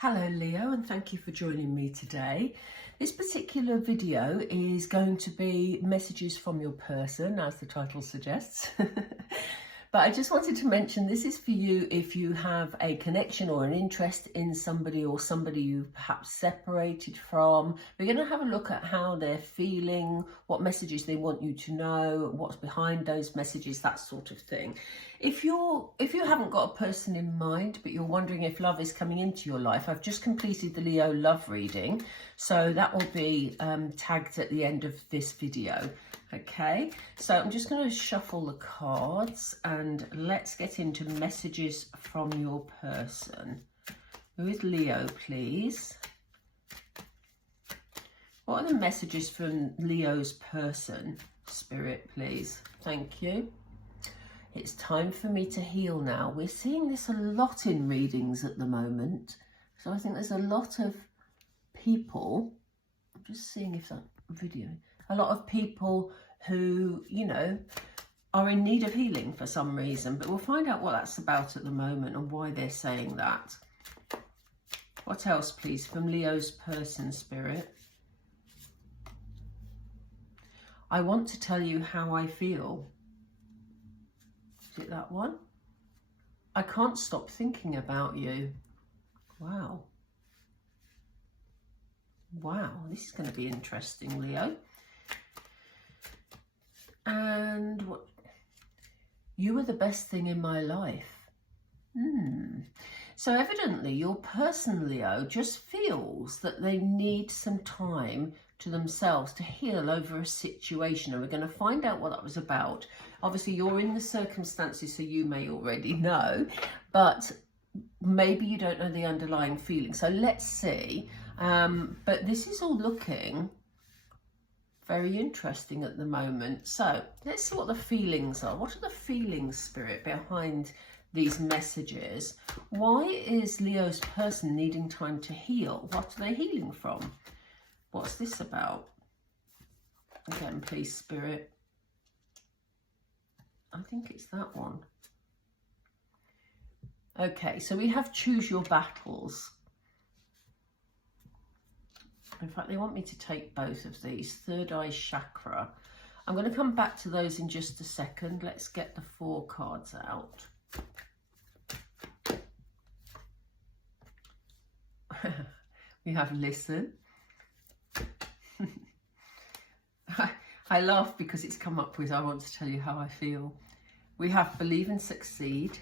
Hello Leo, and thank you for joining me today. This particular video is going to be messages from your person, as the title suggests. But I just wanted to mention this is for you if you have a connection or an interest in somebody or somebody you've perhaps separated from. We're going to have a look at how they're feeling, what messages they want you to know, what's behind those messages, that sort of thing. If you haven't got a person in mind, but you're wondering if love is coming into your life, I've just completed the Leo love reading, so that will be tagged at the end of this video. Okay, so I'm just going to shuffle the cards and let's get into messages from your person. Who is Leo, please? What are the messages from Leo's person? Spirit, please. Thank you. It's time for me to heal now. We're seeing this a lot in readings at the moment. So I think there's a lot of people, I'm just seeing if that video, a lot of people who, you know, are in need of healing for some reason, but we'll find out what that's about at the moment and why they're saying that. What else, please, from Leo's person, Spirit? I want to tell you how I feel. Is it that one? I can't stop thinking about you. Wow. Wow, this is going to be interesting, Leo. And what? You are the best thing in my life. So evidently your person, Leo, just feels that they need some time to themselves to heal over a situation, and we're going to find out what that was about. Obviously you're in the circumstances, so you may already know, but maybe you don't know the underlying feeling. So let's see. But this is all looking very interesting at the moment. So let's see what the feelings are. What are the feelings, Spirit, behind these messages? Why is Leo's person needing time to heal? What are they healing from? What's this about? Again, please, Spirit. I think it's that one. Okay, so we have choose your battles. In fact, they want me to take both of these. Third eye chakra. I'm going to come back to those in just a second. Let's get the 4 cards out. We have listen. I laugh because it's come up with I want to tell you how I feel. We have believe and succeed.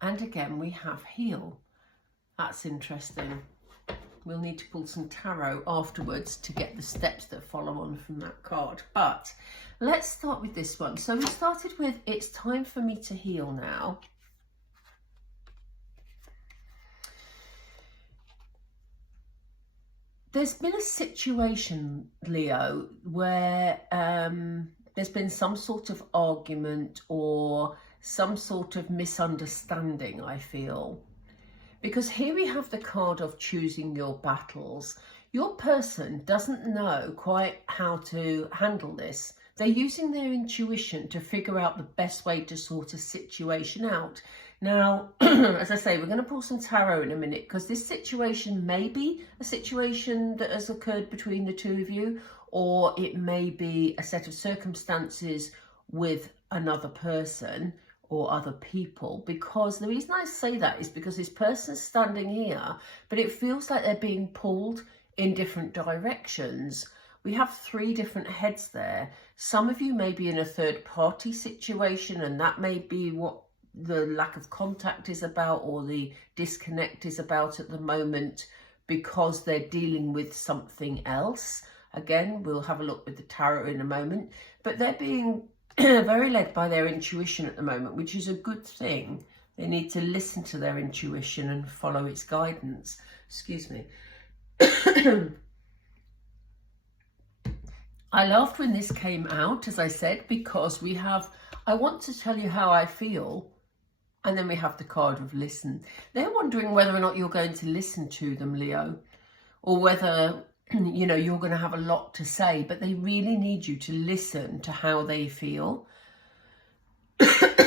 And again, we have heal. That's interesting. We'll need to pull some tarot afterwards to get the steps that follow on from that card. But let's start with this one. So we started with it's time for me to heal now. There's been a situation, Leo, where there's been some sort of argument or some sort of misunderstanding, I feel. Because here we have the card of choosing your battles. Your person doesn't know quite how to handle this. They're using their intuition to figure out the best way to sort a situation out. Now, as I say, we're going to pull some tarot in a minute because this situation may be a situation that has occurred between the two of you, or it may be a set of circumstances with another person or other people. Because the reason I say that is because this person's standing here, but it feels like they're being pulled in different directions. We have 3 different heads there. Some of you may be in a third party situation, and that may be what the lack of contact is about, or the disconnect is about at the moment, because they're dealing with something else. Again, we'll have a look with the tarot in a moment, but they're being very led by their intuition at the moment, which is a good thing. They need to listen to their intuition and follow its guidance. Excuse me. I laughed when this came out, as I said, because we have, I want to tell you how I feel, and then we have the card of listen. They're wondering whether or not you're going to listen to them, Leo, or whether, you know, you're going to have a lot to say, but they really need you to listen to how they feel.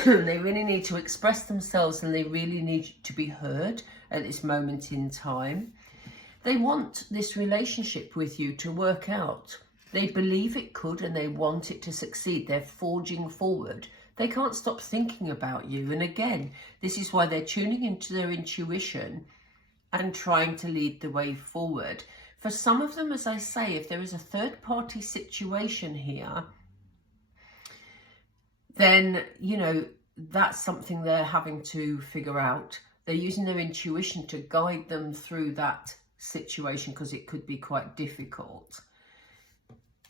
They really need to express themselves, and they really need to be heard at this moment in time. They want this relationship with you to work out. They believe it could, and they want it to succeed. They're forging forward. They can't stop thinking about you. And again, this is why they're tuning into their intuition and trying to lead the way forward. For some of them, as I say, if there is a third-party situation here, then, you know, that's something they're having to figure out. They're using their intuition to guide them through that situation, because it could be quite difficult.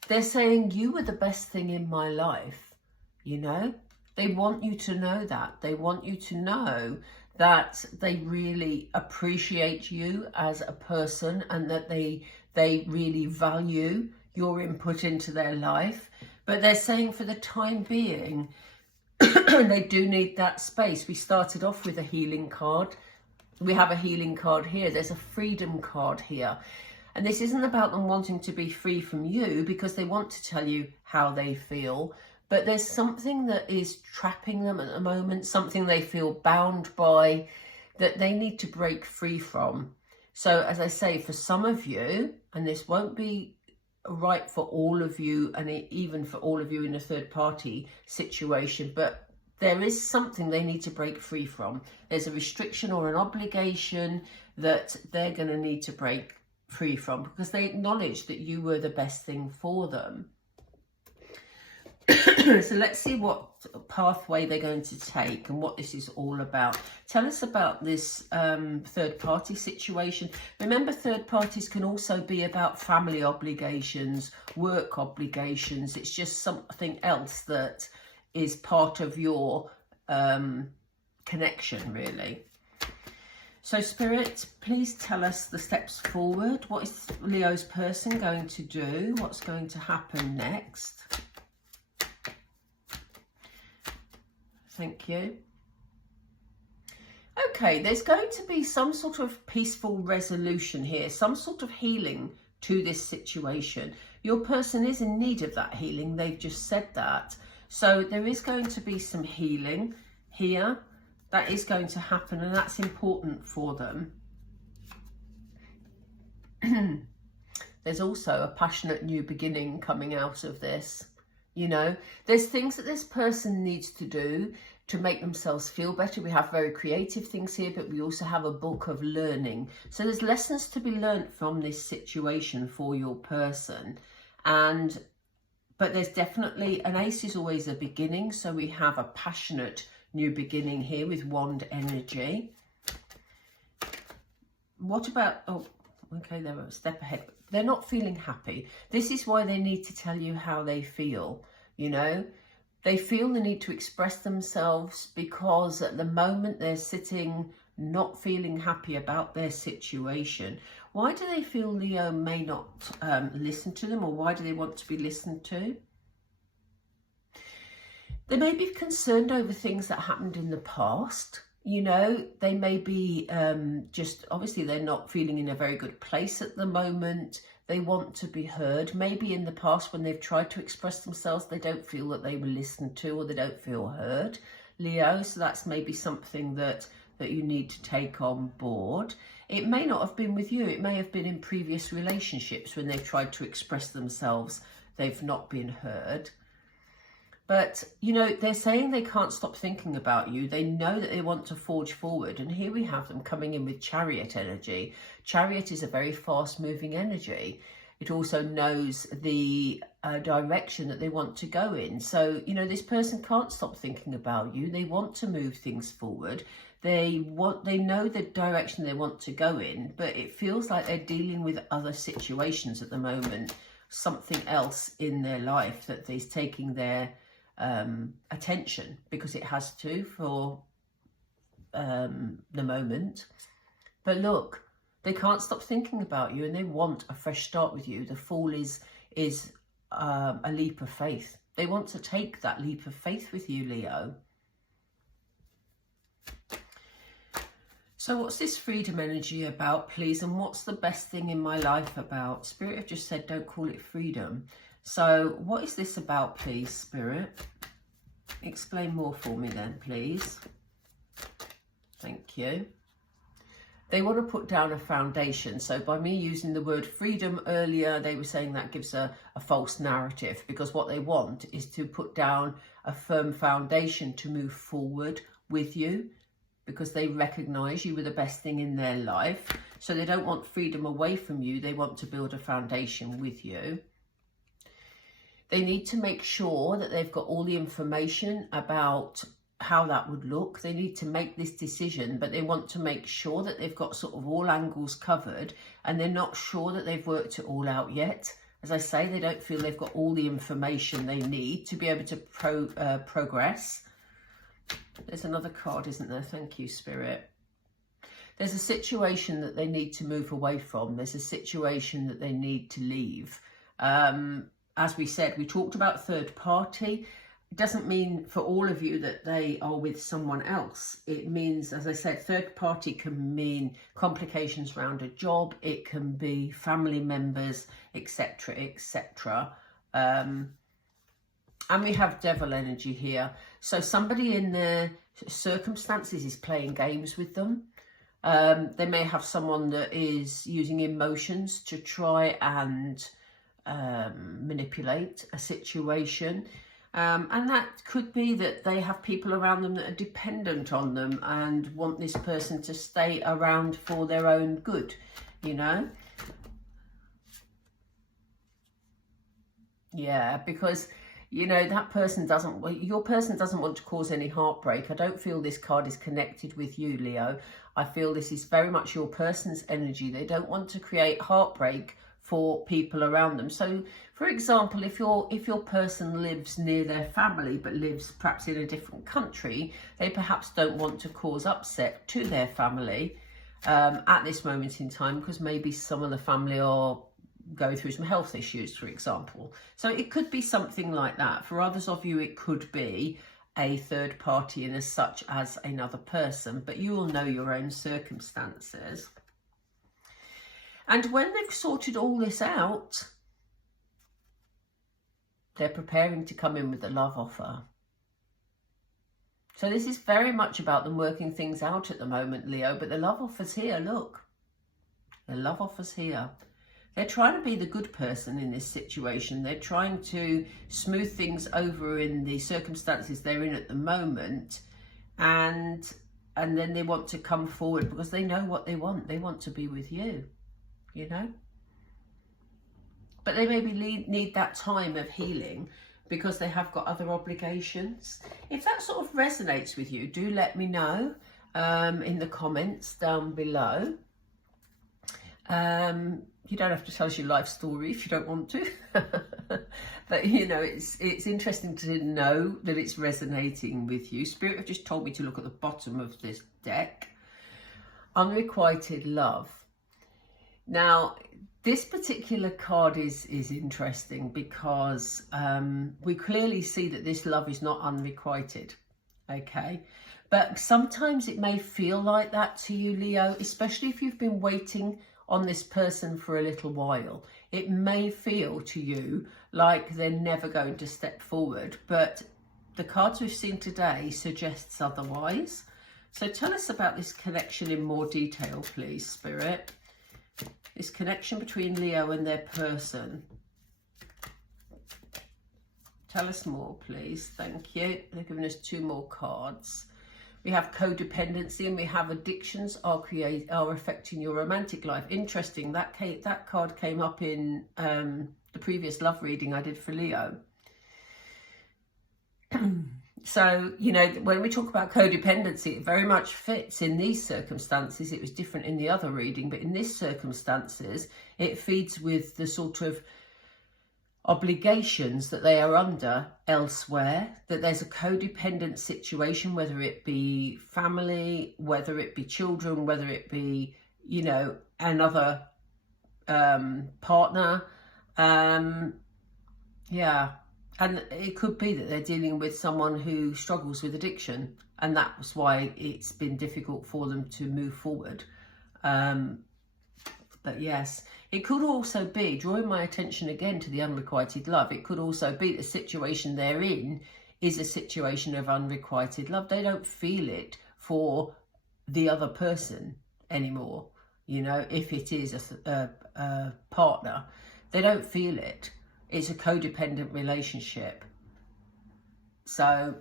They're saying, you were the best thing in my life, you know. They want you to know that. They want you to know that they really appreciate you as a person, and that they really value your input into their life. But they're saying for the time being, they do need that space. We started off with a healing card. We have a healing card here. There's a freedom card here. And this isn't about them wanting to be free from you, because they want to tell you how they feel. But there's something that is trapping them at the moment, something they feel bound by, that they need to break free from. So as I say, for some of you, and this won't be right for all of you, and even for all of you in a third party situation, but there is something they need to break free from. There's a restriction or an obligation that they're going to need to break free from, because they acknowledge that you were the best thing for them. So let's see what pathway they're going to take and what this is all about. Tell us about this third party situation. Remember, third parties can also be about family obligations, work obligations. It's just something else that is part of your connection, really. So Spirit, please tell us the steps forward. What is Leo's person going to do? What's going to happen next? Thank you. Okay, there's going to be some sort of peaceful resolution here, some sort of healing to this situation. Your person is in need of that healing. They've just said that. So there is going to be some healing here. That is going to happen, and that's important for them. There's also a passionate new beginning coming out of this. You know, there's things that this person needs to do to make themselves feel better. We have very creative things here, but we also have a book of learning. So there's lessons to be learned from this situation for your person. But there's definitely, an ace is always a beginning. So we have a passionate new beginning here with wand energy. What about, oh, okay, they're a step ahead. They're not feeling happy. This is why they need to tell you how they feel, you know. They feel the need to express themselves, because at the moment they're sitting not feeling happy about their situation. Why do they feel Leo may not listen to them, or why do they want to be listened to? They may be concerned over things that happened in the past. You know, they may be just, obviously they're not feeling in a very good place at the moment. They want to be heard. Maybe in the past when they've tried to express themselves, they don't feel that they were listened to, or they don't feel heard, Leo. So that's maybe something that you need to take on board. It may not have been with you. It may have been in previous relationships when they've tried to express themselves. They've not been heard. But, you know, they're saying they can't stop thinking about you. They know that they want to forge forward. And here we have them coming in with Chariot energy. Chariot is a very fast-moving energy. It also knows the direction that they want to go in. So, you know, this person can't stop thinking about you. They want to move things forward. They know the direction they want to go in, but it feels like they're dealing with other situations at the moment. Something else in their life that is taking their attention, because it has to for the moment. But look, they can't stop thinking about you, and they want a fresh start with you. The Fool is a leap of faith. They want to take that leap of faith with you, Leo. So what's this freedom energy about, please? And what's the best thing in my life about? Spirit have just said, don't call it freedom. So what is this about, please, Spirit? Explain more for me then, please. Thank you. They want to put down a foundation. So by me using the word freedom earlier, they were saying that gives a false narrative, because what they want is to put down a firm foundation to move forward with you, because they recognize you were the best thing in their life. So they don't want freedom away from you. They want to build a foundation with you. They need to make sure that they've got all the information about how that would look. They need to make this decision, but they want to make sure that they've got sort of all angles covered, and they're not sure that they've worked it all out yet. As I say, they don't feel they've got all the information they need to be able to progress. There's another card, isn't there? Thank you, Spirit. There's a situation that they need to move away from. There's a situation that they need to leave. As we said, we talked about third party. It doesn't mean for all of you that they are with someone else. It means, as I said, third party can mean complications around a job. It can be family members, etc., etc. And we have devil energy here. So somebody in their circumstances is playing games with them. They may have someone that is using emotions to try and manipulate a situation. And that could be that they have people around them that are dependent on them and want this person to stay around for their own good, you know? Yeah, because, you know, that person doesn't, your person doesn't want to cause any heartbreak. I don't feel this card is connected with you, Leo. I feel this is very much your person's energy. They don't want to create heartbreak for people around them. So, for example, if your person lives near their family but lives perhaps in a different country, they perhaps don't want to cause upset to their family at this moment in time, because maybe some of the family are going through some health issues, for example. So it could be something like that. For others of you, it could be a third party in as such as another person, but you will know your own circumstances. And when they've sorted all this out, they're preparing to come in with a love offer. So this is very much about them working things out at the moment, Leo, but the love offer's here, look. The love offer's here. They're trying to be the good person in this situation. They're trying to smooth things over in the circumstances they're in at the moment. And then they want to come forward because they know what they want. They want to be with you. You know, but they maybe need that time of healing because they have got other obligations. If that sort of resonates with you, do let me know in the comments down below. You don't have to tell us your life story if you don't want to, but you know, it's interesting to know that it's resonating with you. Spirit have just told me to look at the bottom of this deck. Unrequited love. Now, this particular card is interesting because we clearly see that this love is not unrequited, okay? But sometimes it may feel like that to you, Leo, especially if you've been waiting on this person for a little while. It may feel to you like they're never going to step forward, but the cards we've seen today suggests otherwise. So tell us about this connection in more detail, please, Spirit. This connection between Leo and their person. Tell us more, please. Thank you. They're giving us two more cards. We have codependency and we have addictions are affecting your romantic life. Interesting. That card came up in the previous love reading I did for Leo. So, you know, when we talk about codependency, it very much fits in these circumstances. It was different in the other reading, but in this circumstances, it feeds with the sort of obligations that they are under elsewhere, that there's a codependent situation, whether it be family, whether it be children, whether it be, you know, another partner. Yeah. And it could be that they're dealing with someone who struggles with addiction, and that's why it's been difficult for them to move forward. But yes, it could also be, drawing my attention again to the unrequited love, it could also be the situation they're in is a situation of unrequited love. They don't feel it for the other person anymore. You know, if it is a partner, they don't feel it. It's a codependent relationship. So,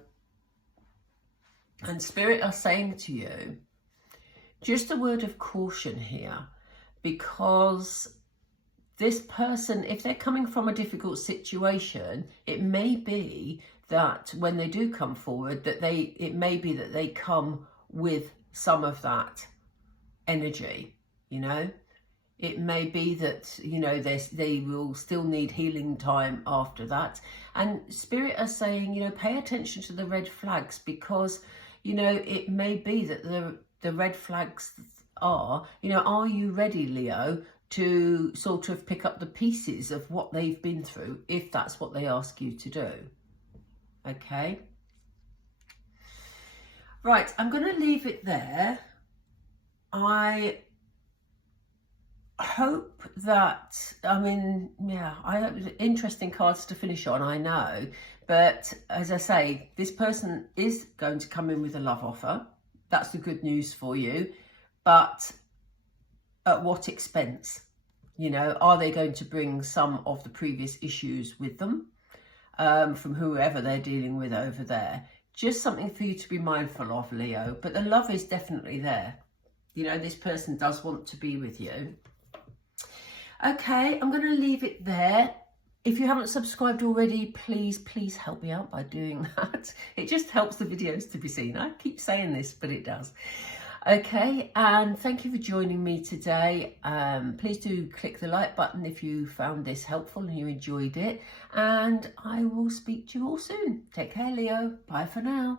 and Spirit are saying to you, just a word of caution here, because this person, if they're coming from a difficult situation, it may be that when they do come forward, that it may be that they come with some of that energy, you know. It may be that, you know, they will still need healing time after that. And Spirit are saying, you know, pay attention to the red flags, because, you know, it may be that the red flags are, you know, are you ready, Leo, to sort of pick up the pieces of what they've been through, if that's what they ask you to do? Okay. Right, I'm going to leave it there. I hope that, I mean, yeah, interesting cards to finish on, I know. But as I say, this person is going to come in with a love offer. That's the good news for you. But at what expense? You know, are they going to bring some of the previous issues with them from whoever they're dealing with over there? Just something for you to be mindful of, Leo. But the love is definitely there. You know, this person does want to be with you. Okay, I'm going to leave it there. If you haven't subscribed already, please help me out by doing that. It just helps the videos to be seen. I keep saying this, but it does. Okay, and thank you for joining me today. Please do click the like button if you found this helpful and you enjoyed it. And I will speak to you all soon. Take care, Leo. Bye for now.